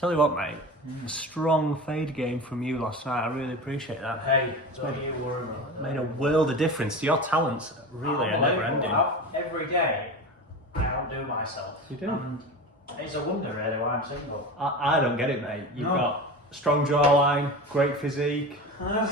Tell you what, mate. A strong fade game from you last night. I really appreciate that. Hey, don't you worry about it. Made a world of difference. Your talents really are never ending. Every day, I outdo myself. You do? And it's a wonder, really, why I'm single. I don't get it, mate. You've got a strong jawline, great physique,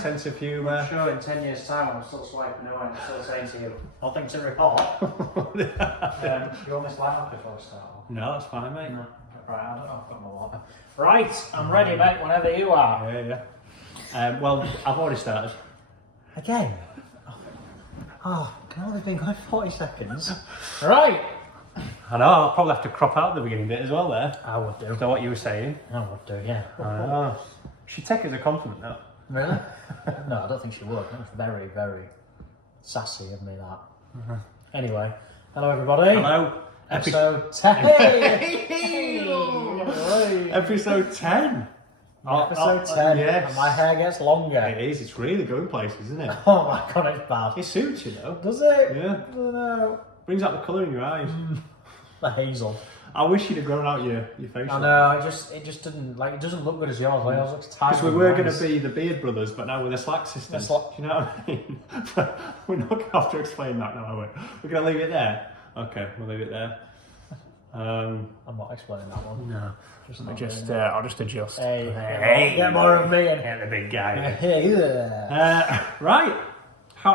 sense of humour. I'm sure in 10 years' time, I'm still swiping away and still saying to you, nothing to report. You want me to light up before we start? No, that's fine, mate. No. Right, I don't know, I've got my water. Right, I'm ready, mate, whenever you are. Yeah. Well, I've already started. Again? Oh, can only been going 40 seconds. Right. I know, I'll probably have to crop out the beginning bit as well there. I would do. So what you were saying? I would do, yeah. She'd take it as a compliment, though. Really? No, I don't think she would. That was very, very sassy of me, that. Anyway, hello everybody. Hello. Episode 10. Episode 10. Episode 10. Yes. And my hair gets longer. It is. It's really going places, isn't it? Oh my god, it's bad. It suits you, though. Does it? Yeah. I don't know. Brings out the colour in your eyes. The hazel. I wish you'd have grown out your facial. I know. It just didn't like. It doesn't look good as yours. Like yours looks tight. Because we were going to be the Beard Brothers, but now we're the Slack Sisters. Do you know what I mean? We're not going to have to explain that now, are we? We're going to leave it there. Okay, we'll leave it there. I'm not explaining that one. No. I'll just adjust. Hey, get more of me and Get the big guy. hey there. Right. How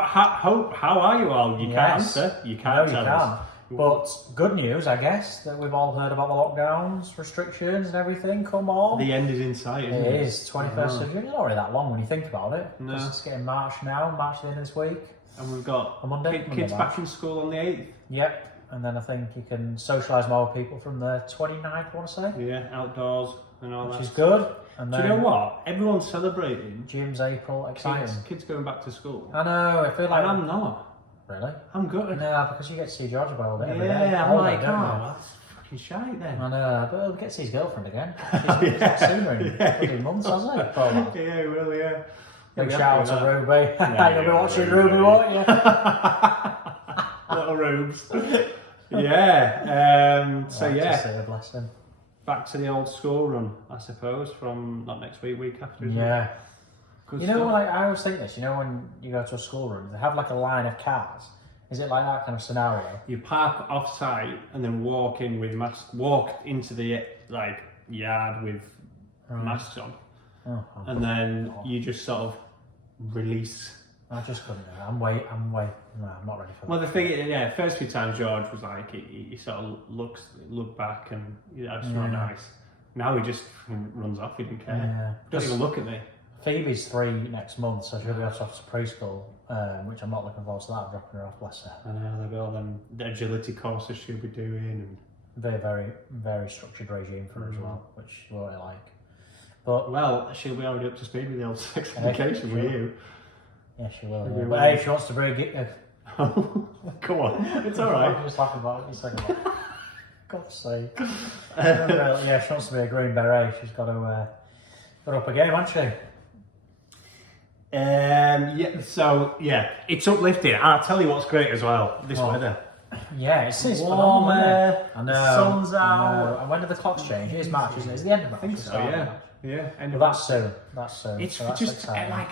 are you all? You can't answer. You can't tell us. But good news, I guess, that we've all heard about the lockdowns, restrictions and everything. Come on. The end is in sight, isn't it? It is. 21st of June. It's not really that long when you think about it. No. Because it's getting March now. March the end of this week. And we've got On Monday. kids back in school on the 8th. Yep. And then I think you can socialise more with people from the 29th, I want to say. Yeah, outdoors and all that. Which is good. And Do then you know what? Everyone's celebrating. Gym's April, exciting. Kids going back to school. I know, I feel like... And I'm not. Really? I'm good. No, because you get to see George about it every day. Yeah, I'm All like, day, don't you? that's fucking shite then. I know, but he'll get to see his girlfriend again. He's not seen her in bloody months, has he? Poor lad. Yeah, he will, yeah. Big shout out to Ruby. Yeah, You'll be watching Ruby, won't you? Little rooms. Yeah. So Right, yeah, just say a blessing. back to the old school run, I suppose, from not next week after. Isn't Yeah. It? Good You know, stuff. like, I always think this, you know, when you go to a schoolroom, they have like a line of cars. Is it like that kind of scenario? You park off site and then walk in with walk into the like yard with masks on, and then you just sort of release. I just couldn't do it. I'm no, I'm not ready for that. Well, the thing is, yeah, first few times George was like, he sort of looked back and that's not nice. Now he just runs off, he didn't care. Yeah. Doesn't even look at me. Phoebe's 3 next month, so she'll be off to preschool, which I'm not looking forward to that, dropping her off, bless her. I know, there'll be all them the agility courses she'll be doing. And... Very, very, very structured regime for her as well, which she won't like. But well, she'll be already up to speed with the old sex education with you. yeah, she will. Maybe Yeah. we But will. hey, if she wants to bring it, Come on, it's all right. I'm just laughing about it. It's like, God's sake. Yeah, if she wants to be a green beret, she's got to put up a game, hasn't she? Yeah. So yeah, it's uplifting. I'll tell you what's great as well. This weather. Yeah, it's warmer. phenomenal. I know. Sun's I out. know. And when do the clocks change? It is March, isn't it? It's the end of March. I think so. Yeah. Yeah. Well, that's soon. That's soon. It's so that's just exciting. like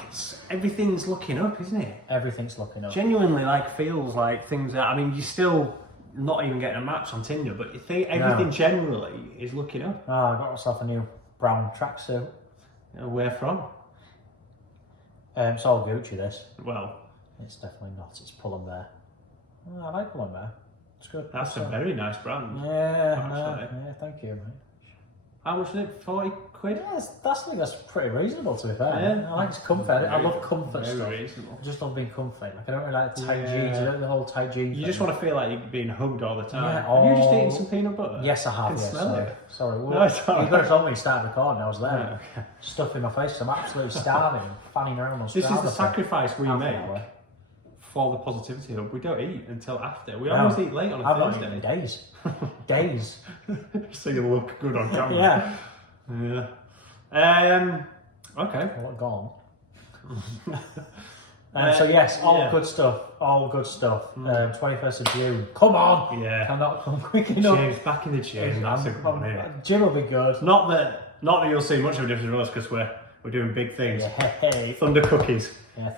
everything's looking up, isn't it? Everything's looking up. Genuinely, like feels like things are. I mean, you're still not even getting a match on Tinder, but you think everything generally is looking up. Oh, I got myself a new brown tracksuit. Where from? It's all Gucci, this. Well, It's definitely not. It's Pull&Bear. Oh, I like Pull&Bear. It's good. that's a very nice brand. Yeah, Actually. yeah, thank you, mate. How much is it? 40 quid? Yeah, I think that's pretty reasonable, to be fair. Yeah. I like it's comfort. I love comfort Very stuff. reasonable. I just love being comfy. Like, I don't really like tight Yeah. jeans. I don't the whole tight jeans. You just want to feel like you're being hugged all the time. Yeah, Have you just oh. eaten some peanut butter? Yes, I have. I can Yes, smell sorry. it. Sorry. Well, No, it's all you right. could have told me to start recording. I was there. Right, okay. Stuff in my face. I'm absolutely starving. Fanning around on This is the Strava for sacrifice we half an make hour. for the positivity hub. We don't eat until after. We No. always eat late on a I've not Thursday. eaten in days. Days. So you look good on camera. Yeah. Yeah. Okay. What gone? So yes, all good stuff. All good stuff. 21st of June. Come on. Yeah. Cannot come quick enough. James back in the gym. That's a good one, isn't it? Gym will be good. Not that Not that you'll see much of a difference with us because we're doing big things. Yeah. Thunder cookies. Yeah,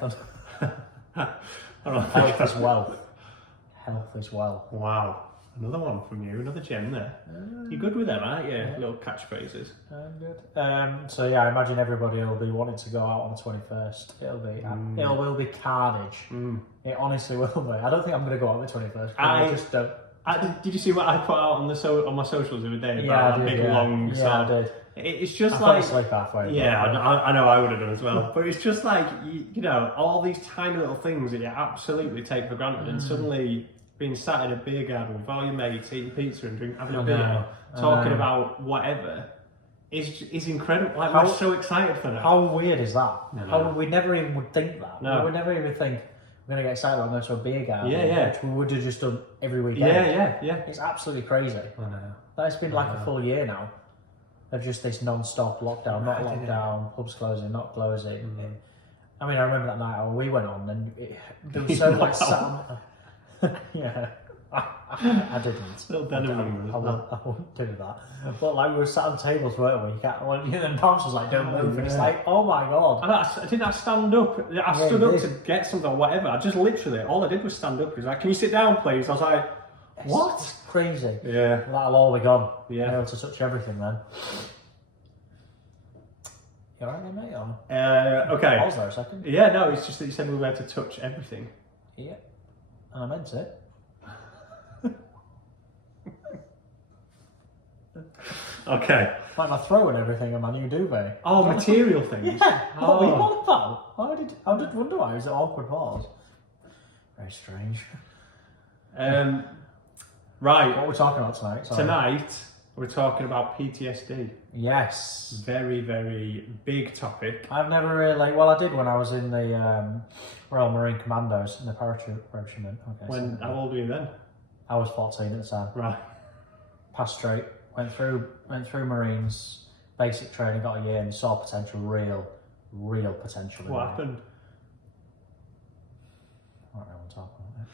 Health health as well. Health as well. Wow. Another one from you, another gem there. You're good with them, aren't you? Yeah. Little catchphrases. I'm good. So yeah, I imagine everybody will be wanting to go out on the 21st. It will be carnage. It honestly will be. I don't think I'm going to go out on the 21st. I just don't. Did you see what I put out on my socials the other day about Yeah, I that did, big long yeah, song? I did. It's just I like fell asleep halfway. yeah, I know I would have done as well. But it's just like you know, all these tiny little things that you absolutely take for granted, and suddenly being sat in a beer garden with all your mates, eating pizza and having a beer, talking about whatever, is incredible. Like we're so excited for that. How weird is that? No. We never even would think that. No. We would never even think we're going to get excited about going to a beer garden. Yeah. Which we would have just done every weekend. Yeah. It's absolutely crazy. I know. That's been like a full year now of just this non-stop lockdown, not lockdown, pubs closing, not closing. I mean, I remember that night we went on and there was so like yeah, I didn't. Little denim I won't do that. But like we were sat on tables, weren't we? You can't. Then bounce was like, "Don't move," and it's like, "Oh my god!" And I didn't stand up. I stood up to get something or whatever. I just literally all I did was stand up. He was like, "Can you sit down, please?" I was like, "What?" It's crazy. Yeah. That'll all be gone. Yeah. Be able to touch everything then. You alright then, mate? Or... Okay. Pause there a second. Yeah, no, it's just that you said we were able to touch everything. Yeah. And I meant it. Okay. Like my throat and everything and my new duvet. Oh, material things. Yeah. What were you Oh. on about? I did wonder why. It was an awkward pause. Very strange. Right. What are we talking about tonight? Sorry. Tonight we're talking about PTSD. Yes. Very, very big topic. I've never really. Well, I did when I was in the Royal Marine Commandos in the parachute regiment. Okay. How old were you then? I was 14 at the time. Right. Passed straight. Went through Marines, basic training, got a year, and saw potential, real potential. What happened? I don't really want to talk about it.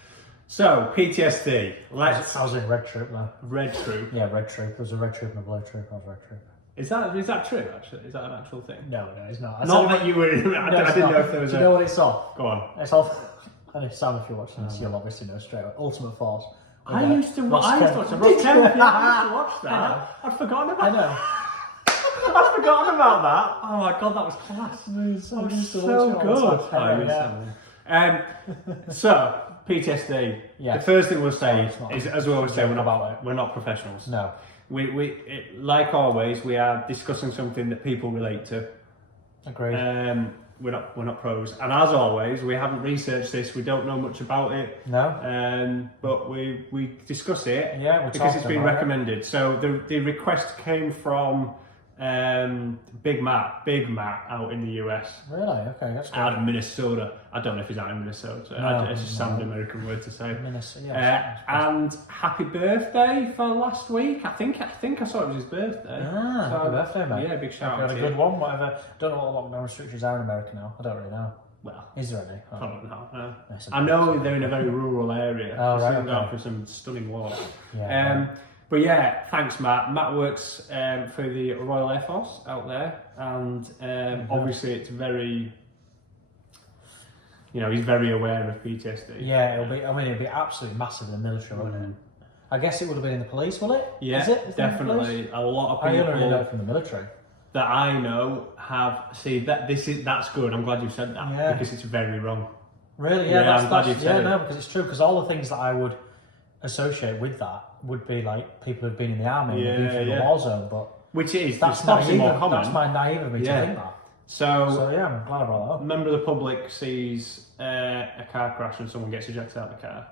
So PTSD. I was in Red Troop though. Red Troop. Yeah, Red Troop. There was a Red Troop and a Blue Troop. I was Red Troop. Is that true? Actually, is that an actual thing? No, it's not. Not that you were. I didn't know if there was. Do you know what it's off? Go on. It's off. And Sam, if you're watching this, you'll obviously know straight away. Ultimate Force. I used to watch that. I'd forgotten about. I know. I'd forgotten about that. Oh my god, that was class. So good. So PTSD. Yeah. The first thing we'll say is, as we always say, about we're not professionals. No. Like always, we are discussing something that people relate to. Agreed. We're not pros, and as always, we haven't researched this. We don't know much about it. No. But we discuss it. Yeah, because it's been recommended. So the request came from Big Matt out in the US. Really? Okay, that's good. Out of Minnesota. I don't know if he's out in Minnesota. No, It's just an American word to say. Minnesota. Yeah, and happy birthday for last week. I think I saw it was his birthday. Happy birthday, mate. Yeah, big shout out. to A good one, whatever. Don't know what lockdown restrictions are in America now. I don't really know. Well, is there any? I don't know. No. Yes, I know they're in a very rural area. Oh, right. Sitting down for some stunning walk. Yeah. But yeah, thanks, Matt. Matt works for the Royal Air Force out there, and obviously it's very, he's very aware of PTSD. Yeah, it'll be absolutely massive in the military, won't it? I guess it would have been in the police, will it? Yeah, is it definitely. A lot of people I only know from the military that I know have that's good. I'm glad you said that because it's very wrong. Really? Yeah, I'm glad you said it. No, because it's true. Because all the things that I would associate with that would be like people who've been in the army and been through the war zone, but which is that's possibly more common. That's my naive of me to think that. So yeah, I'm glad about that. A member of the public sees a car crash and someone gets ejected out of the car.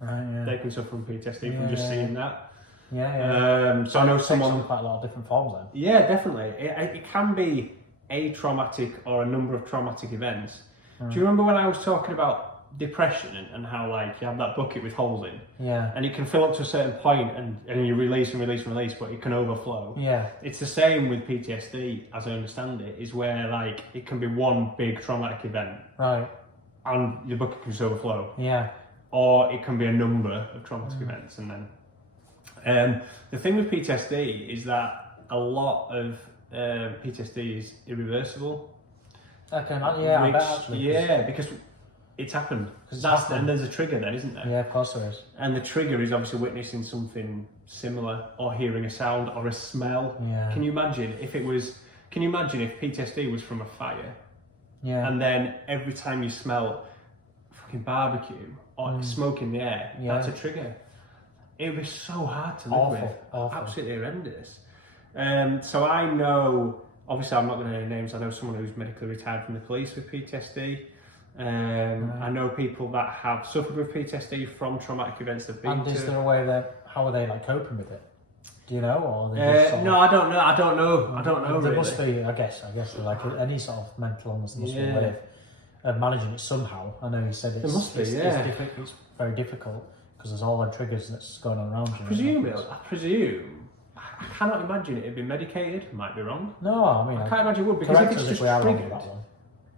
Right, yeah. They can suffer from PTSD from just seeing that. Yeah. So I know someone quite a lot of different forms then. Yeah, definitely. It can be a traumatic or a number of traumatic events. Do you remember when I was talking about depression and how like you have that bucket with holes in? Yeah. And it can fill up to a certain point and you release, but it can overflow. Yeah. It's the same with PTSD, as I understand it, is where like it can be one big traumatic event. Right. And the bucket can just overflow. Yeah. Or it can be a number of traumatic events, and then the thing with PTSD is that a lot of PTSD is irreversible. Okay, I bet actually. Because it's happened. Happened. And there's a trigger then, isn't there? Yeah, of course there is. And the trigger is obviously witnessing something similar, or hearing a sound, or a smell. Yeah. Can you imagine if PTSD was from a fire? Yeah. And then every time you smell fucking barbecue or smoke in the air, that's a trigger. It would be so hard to live with. Awful. Absolutely horrendous. So I know, obviously I'm not going to name names, I know someone who's medically retired from the police with PTSD. I know people that have suffered with PTSD from traumatic events they've been and to. is there a way that, how are they like coping with it? Do you know? Or are they just no, I don't know. There really. must be, I guess, like any sort of mental illness, there must be a way of managing it somehow. I know you said it's very difficult because there's all the triggers that's going on around you. I presume. I cannot imagine it'd be medicated. Might be wrong. No, I mean, I can't imagine it would, because if it's just triggered, that one.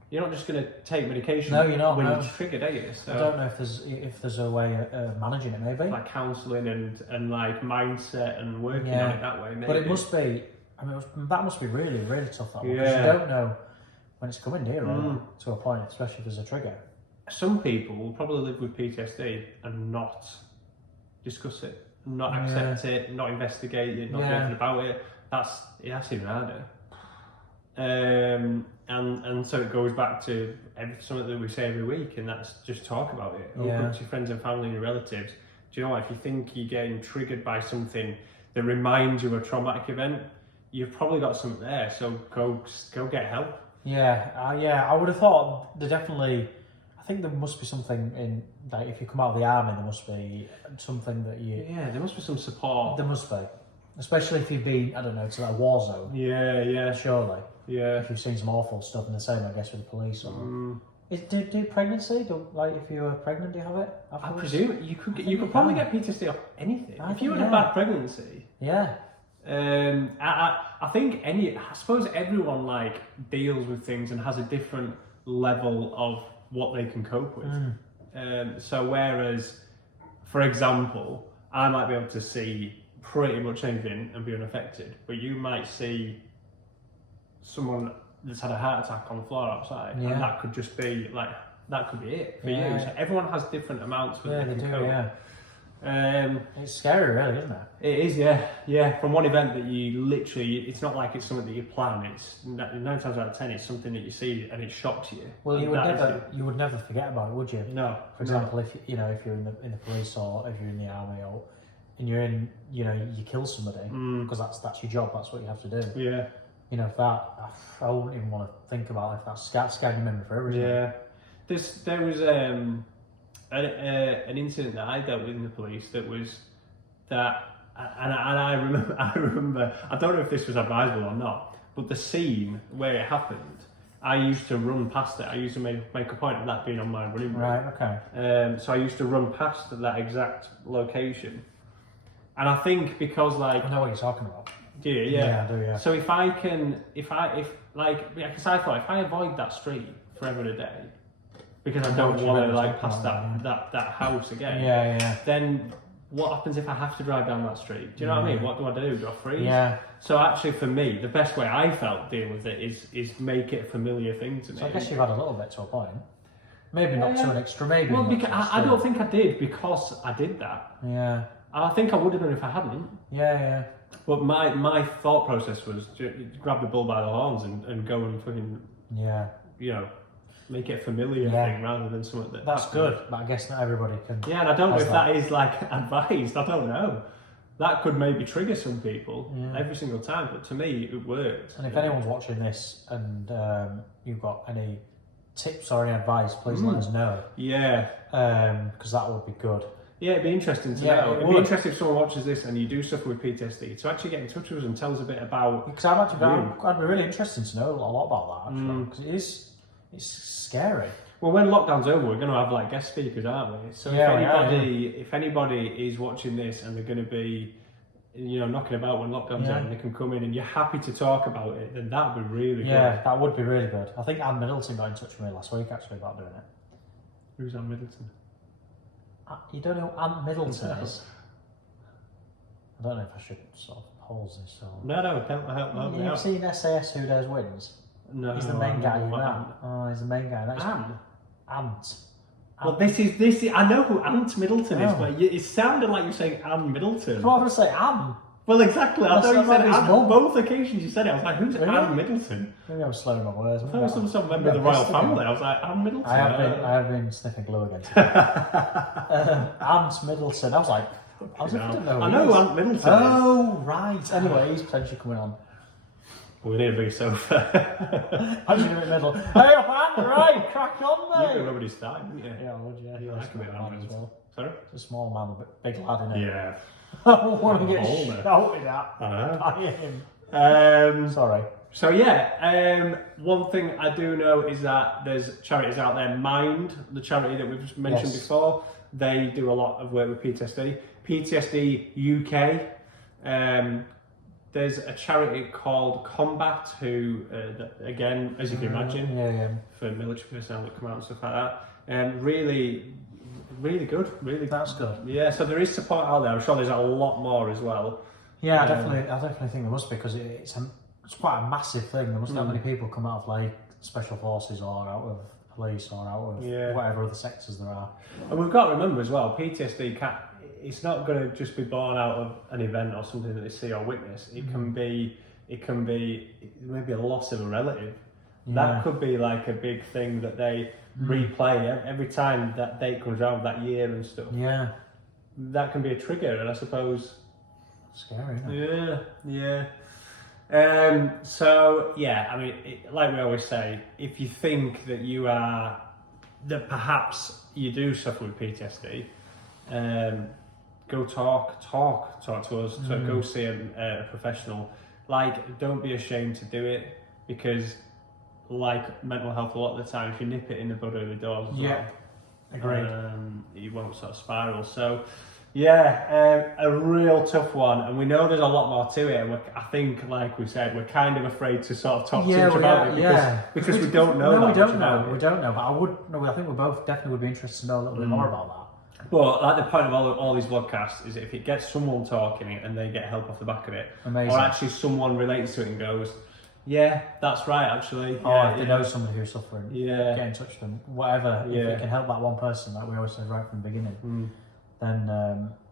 You're not just going to take medication. No, you're not. When it's triggered, are you? So, I don't know if there's a way of managing it. Maybe like counselling and like mindset and working on it that way. Maybe. But it must be. I mean, that must be really, really tough. That one, Yeah. because you don't know when it's coming, do you? Really, to a point, especially if there's a trigger. Some people will probably live with PTSD and not discuss it, not accept it, not investigate it, not do anything about it. That's even harder. And so it goes back to something that we say every week, and that's just talk about it. Open up to your friends and family and your relatives. Do you know what? If you think you're getting triggered by something that reminds you of a traumatic event, you've probably got something there. So go get help. I would have thought there definitely. I think there must be something in, like, if you come out of the army, there must be something that you. Yeah, there must be some support. There must be, especially if you've been, I don't know, to that war zone. Yeah. Surely. Yeah. If you've seen some awful stuff, and the same, I guess, with the police. Or do pregnancy? Like, if you were pregnant, do you have it afterwards? I presume you could probably get PTSD off anything. If you had a bad pregnancy. Yeah. I think I suppose everyone like deals with things and has a different level of what they can cope with. So whereas, for example, I might be able to see pretty much anything and be unaffected, but you might see someone that's had a heart attack on the floor outside, and that could just be like, that could be it for you. So everyone has different amounts with they can cope. It's scary, really, isn't it? It is, yeah. From one event that you literally, it's not like it's something that you plan. It's 9 times out of 10, it's something that you see and it shocks you. Well, you would never forget about it, would you? No. For example, if you're in the police, or if you're in the army, or and you're in, you kill somebody, because that's your job. That's what you have to do. Yeah. I wouldn't even want to think about if that's scarred your memory forever. Yeah. There was an incident that I dealt with in the police and I remember, I don't know if this was advisable or not, but the scene where it happened, I used to run past it. I used to make a point of that being on my running route. Right, okay. So I used to run past that exact location, and I think because like, I know what you're talking about. Do you? Yeah, I do. Yeah. So if I thought if I avoid that street forever and a day, because I don't want to like pass that house again. Yeah. Then what happens if I have to drive down that street? Do you know what I mean? What do I do? Do I freeze? Yeah. So actually, for me, the best way I felt dealing with it is make it a familiar thing to me. So I guess you've had a little bit to a point. Maybe not to an extra. Maybe. Well, because I don't think I did, because I did that. Yeah. I think I would have done if I hadn't. Yeah. But my thought process was grab the bull by the horns and go and fucking make it a familiar thing rather than something that. That's good, but I guess not everybody can. Yeah, and I don't know if that is like advised. I don't know. That could maybe trigger some people every single time, but to me it worked. And if anyone's watching this and you've got any tips or any advice, please let us know. Yeah. Because that would be good. Yeah, it'd be interesting to know. It'd be interesting if someone watches this and you do suffer with PTSD to actually get in touch with us and tell us a bit about. Because I'd be really interested to know a lot about that, actually. Because it's scary. Well, when lockdown's over, we're going to have like guest speakers, aren't we? So if anybody is watching this and they're going to be, knocking about when lockdown's over, and they can come in and you're happy to talk about it, then that'd be really good. Yeah, that would be really good. I think Anne Middleton got in touch with me last week actually about doing it. Who's Anne Middleton? You don't know who Anne Middleton is? I don't know if I should sort of Holes in soul. No, help me You've out. seen SAS Who Dares Wins? No, He's the main guy who what ran. Ant? Oh, he's the main guy. That's Ant? Ant. Well, this is. I know who Ant Middleton is, Oh. but it sounded like you were saying Anne Middleton. So I'm going to say Ant. Well, exactly. I thought you said his Ant. mum. Both occasions you said it. I was like, who's Really? Anne Middleton? Maybe I'm slowing my words. I thought it was some member of the royal family. I was like, Anne Middleton. I have been sniffing glue again today. Ant Middleton. I was like, I didn't know. I know who Ant Middleton is. Oh, right. Anyway, he's potentially coming on. We need a big sofa. How'd you do it in the middle? Hey, up, Ant, right, crack on, You mate. could nobody's time, wouldn't you? Yeah, would you? You like a bit of Ant Middleton. Sorry? It's a small man, but big lad, isn't it? Yeah. I don't want to get Older. shouted at I know. by him. Sorry. So yeah, one thing I do know is that there's charities out there. Mind, the charity that we've just mentioned Yes. before, they do a lot of work with PTSD. PTSD UK. There's a charity called Combat, who, again, as you can imagine, Yeah. for military personnel that come out and stuff like that, really, really good. Really, That's good. Yeah, so there is support out there. I'm sure there's a lot more as well. Yeah, I definitely think there must be, because it's quite a massive thing. There must not many people come out of like special forces or out of police or out of whatever other sectors there are. And we've got to remember as well, PTSD it's not going to just be born out of an event or something that they see or witness. It can be maybe a loss of a relative. Yeah. That could be like a big thing that they replay every time that date comes around, that year and stuff. Yeah. That can be a trigger, and I suppose. Scary, isn't it? Yeah. So yeah, I mean, like we always say, if you think that perhaps you do suffer with PTSD, go talk to us. Go see a professional. Like, don't be ashamed to do it, because like mental health, a lot of the time, if you nip it in the bud early doors, agreed. You won't sort of spiral. So yeah, a real tough one, and we know there's a lot more to it, and I think, like we said, we're kind of afraid to sort of talk too much about it because we don't know. No, we don't know. We don't know, but I think we both definitely would be interested to know a little bit more about that. But like, the point of all these podcasts is if it gets someone talking it and they get help off the back of it, Amazing. or actually someone relates to it and goes, yeah, that's right, actually. Or if they know somebody who's suffering, Yeah. get in touch with them. Whatever, if it can help that one person, like we always said right from the beginning, then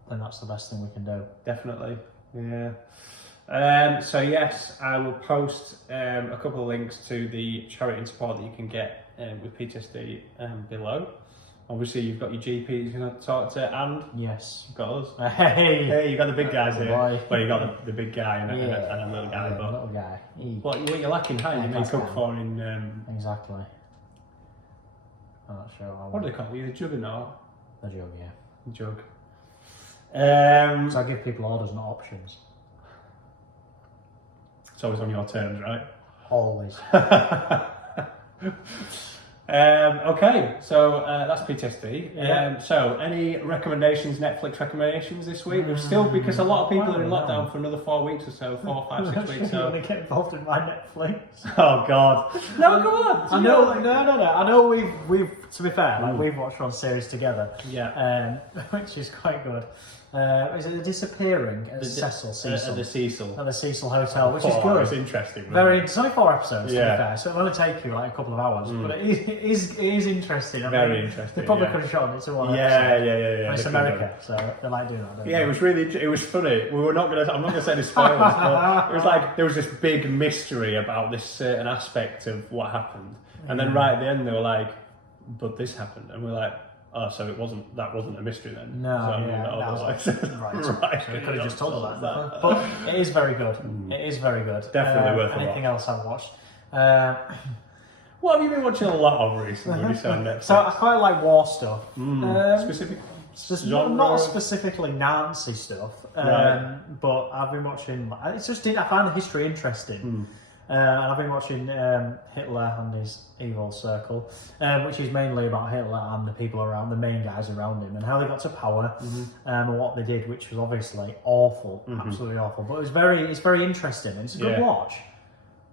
that's the best thing we can do. Definitely, yeah. So yes, I will post a couple of links to the charity and support that you can get with PTSD below. Obviously, you've got your GP you're going to talk to, and Yes. you've got us. Hey, You've got the big guys here. boy. Well, you've got the big guy and a little guy. But little guy. what you're lacking behind, you make up for in... Exactly. I'm not sure. what do they call it? The juggernaut? The jug, yeah. Jug. So I give people orders, not options. It's always on your terms, right? Always. Okay, so that's PTSD. Yeah. So, any recommendations, Netflix recommendations this week? We've still, because a lot of people are in lockdown for another 4 weeks or so, 4, 5, 6 weeks. You So, want to get involved in my Netflix? oh God, no, come on. I know, no. I know we've. To be fair, like we've watched one series together. Yeah. Which is quite good. Is it The Disappearing at Cecil? At the Cecil. At the Cecil Hotel, which is It's good. interesting. Very. It's only 4 episodes, to be Yeah. fair, so it'll only take you like a couple of hours. But it is interesting. I Very mean, interesting, They probably yeah. could have shot it to one Yeah. episode. Yeah. It's they could've America, so they like doing that, don't Yeah, they? it was funny. We were not gonna. I'm not gonna say the spoilers, but it was like there was this big mystery about this certain aspect of what happened, and then right at the end they were like, "But this happened," and we're like, "Oh, so that wasn't a mystery then?" No, so, yeah, that was right. right. So we could have just told them that. But it is very good. It is very good. Definitely worth a anything watch. else I've watched? What have you been watching a lot of recently? Would you say on Netflix? So I quite like war stuff. Specific Just genre? not specifically Nancy stuff, Right. but I've been watching. It's just I find the history interesting, and I've been watching Hitler and his evil circle, which is mainly about Hitler and the people around, the main guys around him, and how they got to power, and what they did, which was obviously awful, absolutely awful. But it's very interesting. And it's a good watch.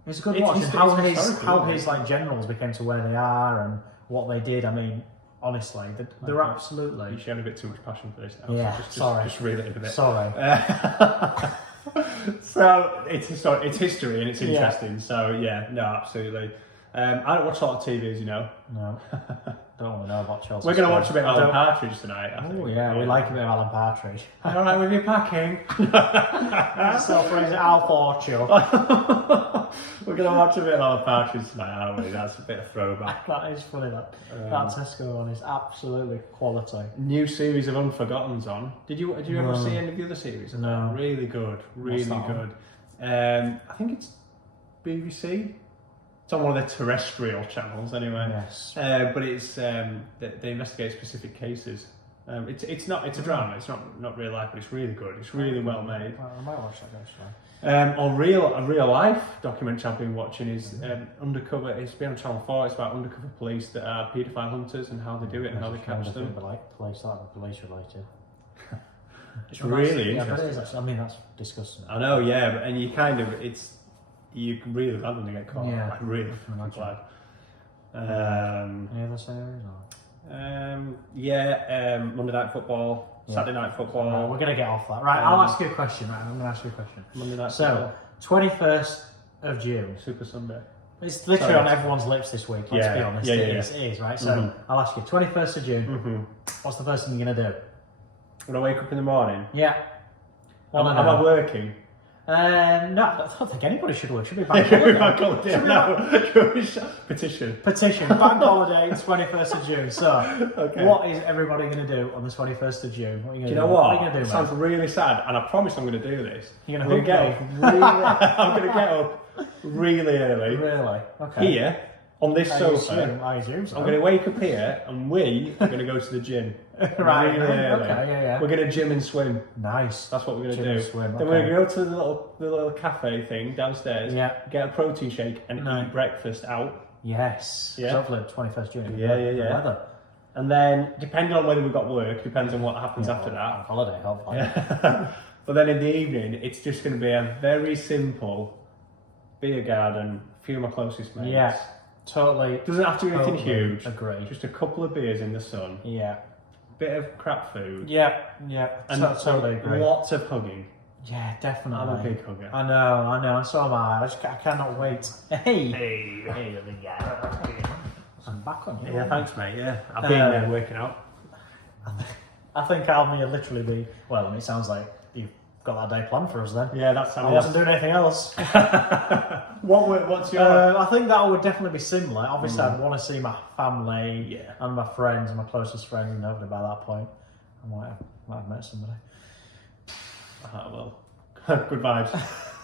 It's a good watch, and how his like generals became to where they are and what they did. I mean, honestly, they're absolutely. You're showing a bit too much passion for this now. Yeah, so sorry. Just reel it in a bit. Sorry. So it's history and it's Yeah. interesting. So yeah, no, absolutely. I don't watch a lot of TV, as you know. No. Don't want to know about Chelsea. We're going to watch a bit of I Alan don't- Partridge tonight. I think. Oh yeah, we like a bit of Alan Partridge. All right with your packing. Self-raising Al Fortune. We're going to watch a bit of Alan Partridge tonight, aren't we? That's a bit of throwback. That is funny. That Tesco one is absolutely quality. New series of Unforgotten's on. Did you ever No. see any of the other series? No. Really good. Really that good. I think it's BBC. It's on one of the terrestrial channels, anyway. Yes. But it's they investigate specific cases. It's a drama. It's not real life, but it's really good. It's really well made. Well, I might watch that actually. A real life documentary I've been watching is Undercover. It's been on Channel 4. It's about undercover police that are paedophile hunters and how they do it and how they catch them. Like police related. It's really Yeah, but it interesting. is actually. I mean, that's disgusting. I know, yeah, and you kind of you really glad when they get caught. Yeah. Like, really I can imagine. glad. Any other series? Or? Monday Night Football, Yeah. Saturday Night Right, Football, we're gonna get off that. Right, I'll ask you a question. Right, I'm gonna ask you a question. Monday Night So, 21st of June. Super Sunday. It's literally Sorry. on everyone's lips this week. Let's Yeah, be honest. yeah, It yeah, is. It is. Right. So, Mhm. I'll ask you. 21st of June. Mm-hmm. What's the first thing you're gonna do? When I wake up in the morning, Yeah. am I working? No, I don't think anybody should work. Should be bank holiday. Bank holiday, Should be no. Petition. Petition, bank holiday, 21st of June. So, Okay. what is everybody going to do on the 21st of June? What are you Do going you to know do? what? What are you going to It do, sounds man? really sad, and I promise I'm going to do this. You're I'm going to get up really. I'm going to get up really early Really? Okay. here on this sofa. I assume so. I'm going to wake up here, and we are going to go to the gym. Right, Really early. okay, yeah. We're going to gym and swim. Nice. That's what we're going to Gym do. and swim, Then we're okay. going to go to the little cafe thing downstairs. Yeah. Get a protein shake and No. eat breakfast out. Yes. Yeah. Hopefully, 21st June. Yeah, The yeah. weather. And then, depending on whether we've got work, depends on what happens Yeah, after well, that. Holiday, hopefully. Yeah. But then in the evening, it's just going to be a very simple beer garden, a few of my closest mates. Yeah. Totally. Doesn't have to be anything Totally huge. agree. Just a couple of beers in the sun, Yeah. bit of crap food, Yeah. and Totally agree. lots of hugging. Yeah, definitely. I'm a big hugger. I know, and so am I. I cannot wait. Hey! Hey. Hey, the big guy. I'm back on you. Yeah, thanks, mate. Yeah, I've been working out. I think I may literally be. Well, I mean, it sounds like you've got that day planned for us then. Yeah, that's. I wasn't doing anything else. What's your? I think that would definitely be similar. Obviously, I'd want to see my family Yeah. and my friends, and my closest friends, and hopefully by that point, I might have met somebody. Well, good vibes.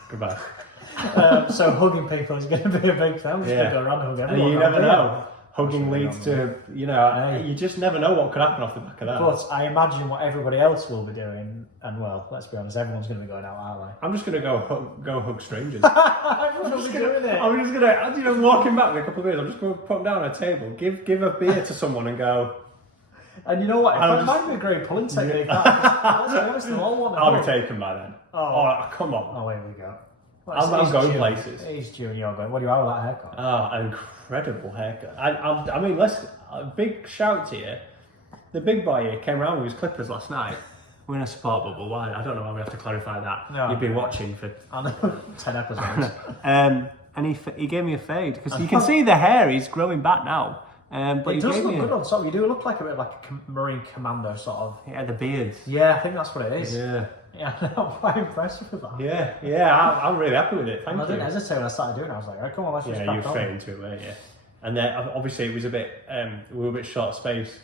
Goodbye. So hugging people is going to be a big thing. I'm just Yeah. going to go around and hug And everyone. you never I'm know. Hugging leads to, Hey. you just never know what could happen off the back of that. But I imagine what everybody else will be doing, and well, let's be honest, everyone's going to be going out, aren't they? I'm just gonna go hug strangers. Everyone will be doing it. I'm just gonna, walking back with a couple of beers. I'm just gonna put them down on a table, give a beer to someone, and go. And you know what? It I'll might be a great pulling technique. Let's be honest, they'll all want to I'll hug. be taken by then. Oh. Come on. Oh, here we go. I'm going places. It's June, you're going. What do you have with that haircut? An incredible haircut. I mean, a big shout to you. The big boy here came around with his clippers last night. We're in a support bubble. Why? I don't know why we have to clarify that. No. You've been watching for. I know, 10 episodes. And he gave me a fade because you can see the hair is growing back now. But It he does gave look me good on top. You do look like a bit like a marine commando sort of. the beards. Yeah, I think that's what it is. Yeah, I'm quite impressed with that. I'm really happy with it. Thank And I you. didn't hesitate when I started doing it. I was like, oh, come on, let's just Yeah, you crack were on. straight into it, weren't you? And then obviously it was a bit, we were a bit short space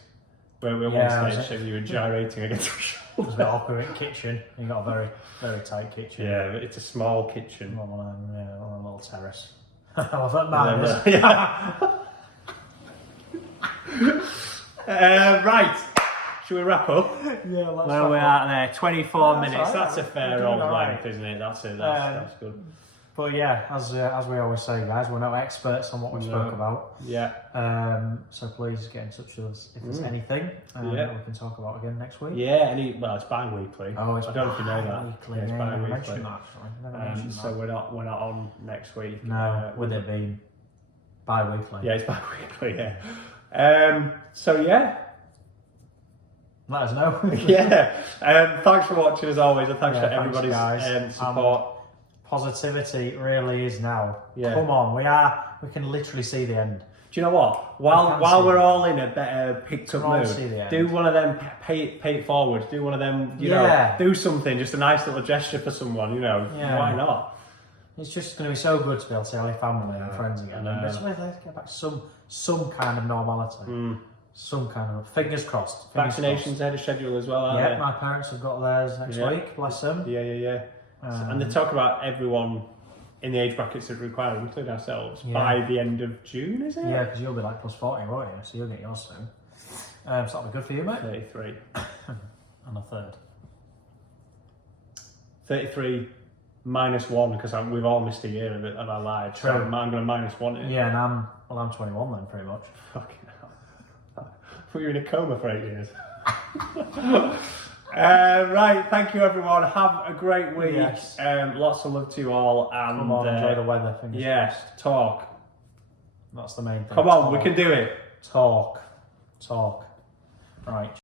where we were Yeah, one was stage and you were gyrating against the It was a shoulder. bit awkward in the kitchen. You got a very, very tight kitchen. Yeah, it's a small kitchen. Not one of them, yeah, on a little terrace. I love that man. Right, should we wrap up? Yeah, let's Well, we're wrap up. at there, 24 Yeah, that's minutes. all right. That's a We're fair doing old all length, right. isn't it? That's it. That's good. But yeah, as we always say, guys, we're no experts on what we spoke about. Yeah. So please get in touch with us if there's anything Yeah. that we can talk about again next week. Yeah, well, it's bi-weekly. Oh, it's I don't know if you know that. bi-weekly, Yeah, it's yeah, never bi-weekly. mentioned that, actually. Never mentioned So that. we're not on next week. No, with it being bi-weekly. Yeah, it's bi-weekly. Yeah. So yeah. Let us know. Yeah. Thanks for watching as always, and thanks for Thanks, everybody's guys. support. Positivity really is now. Yeah. Come on, we can literally see the end. Do you know what? While we're all in a better picked up mood, do one of them pay it forward. Do one of them, you know, do something, just a nice little gesture for someone, you know. Yeah. Why not? It's just going to be so good to be able to see all your family and friends again. And let's get back to some kind of normality. Some kind of, fingers crossed. Vaccinations ahead of schedule as well, aren't they? My parents have got theirs next week, bless them. Yeah. And they talk about everyone in the age brackets that require, include ourselves, by the end of June, is it? Yeah, because you'll be like plus 40, won't you? So you'll get yours soon. So that'll be good for you, mate. 33. And a third. 33 minus 1, because we've all missed a year of our lives. True. So I'm going to minus 1 it. Yeah, and I'm 21 then, pretty much. Fucking hell. I thought you were in a coma for 8 years. Right, thank you everyone. Have a great week. Yes. Lots of love to you all. And Come on, enjoy the weather. Yes, talk. That's the main thing. Come on, we can do it. Talk. Right.